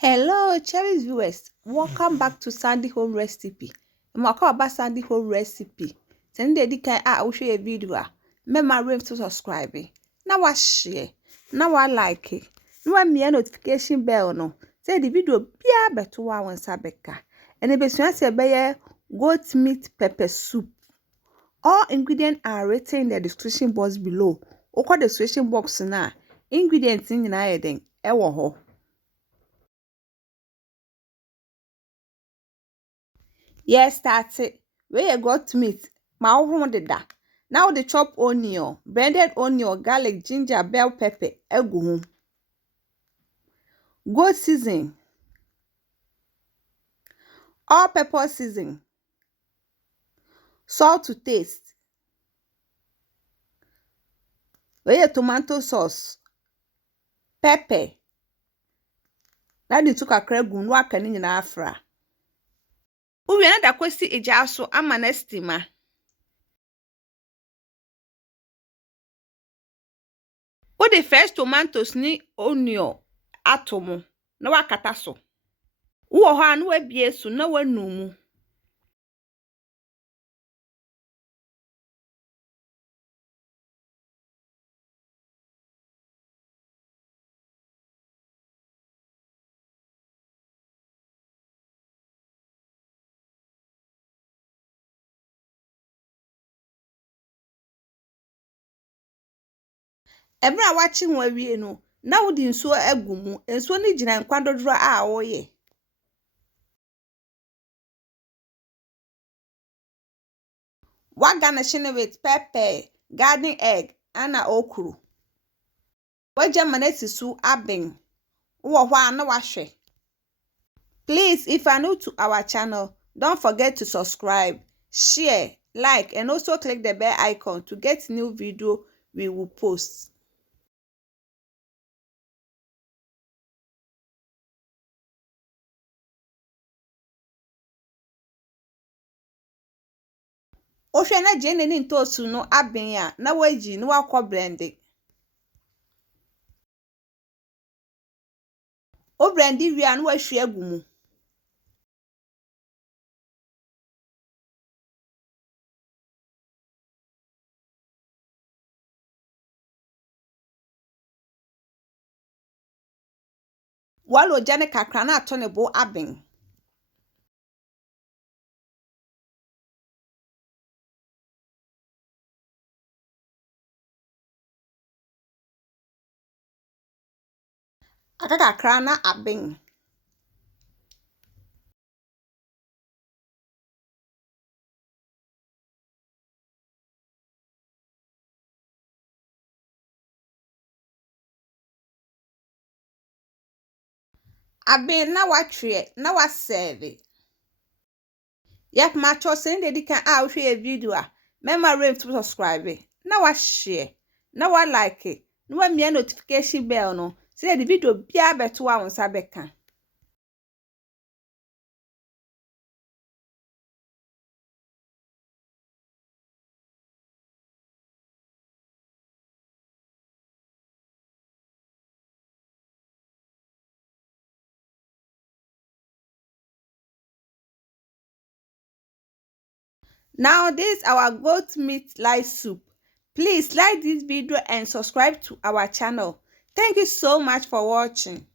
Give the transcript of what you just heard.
Hello, cherished viewers. Welcome back to Sandy Home Recipe. Mwaka ba Sandy Home Recipe. Send the can share a video. Remember to subscribe. Now wa share. Now wa like it. Now me notification bell no. Say the video bia beto wa wan sabeka. And the best say be goat meat pepper soup. All ingredients are written in the description box below. Oko the description box na ingredients in na eden ewo ho. Yes, that's it. Where you got meat, my own da. Now the chop onion, blended onion, garlic, ginger, bell pepper, egg. Goat season, all pepper season, salt to taste. Where you tomato sauce, pepper. Now the took a crab gun working in Afra. Uwe na da kwesi eja so ama na estima. O the first tomatoes ni onion atomo na wakata so. Uwo ho anu ebie so na wanu mu. Ebra wachi nwa wie no na wodi nsuo agumu nsuo ni gina nkwadodoro a woye waga shine with pepper garden egg ana okuru waja manesi su abin wo hwa na wahwe. Please, if you are new to our channel, don't forget to subscribe, share, like and also click the bell icon to get new video we will post. Ohwe na je neni ntosu no abin a na waji na wakọ blend. O blend wi a na wahwe agumu. Walo jane kakra na ato ne bo abin. Aka kakra na abin. Abin na watwe na waserve. Yep, ma cho send the can out share video a remember to subscribe. Na wa share. Na wa like it. Na wa me notification bell no. Say the video bia beto wa won sabeka. Now this is our goat meat light soup. Please like this video and subscribe to our channel. Thank you so much for watching.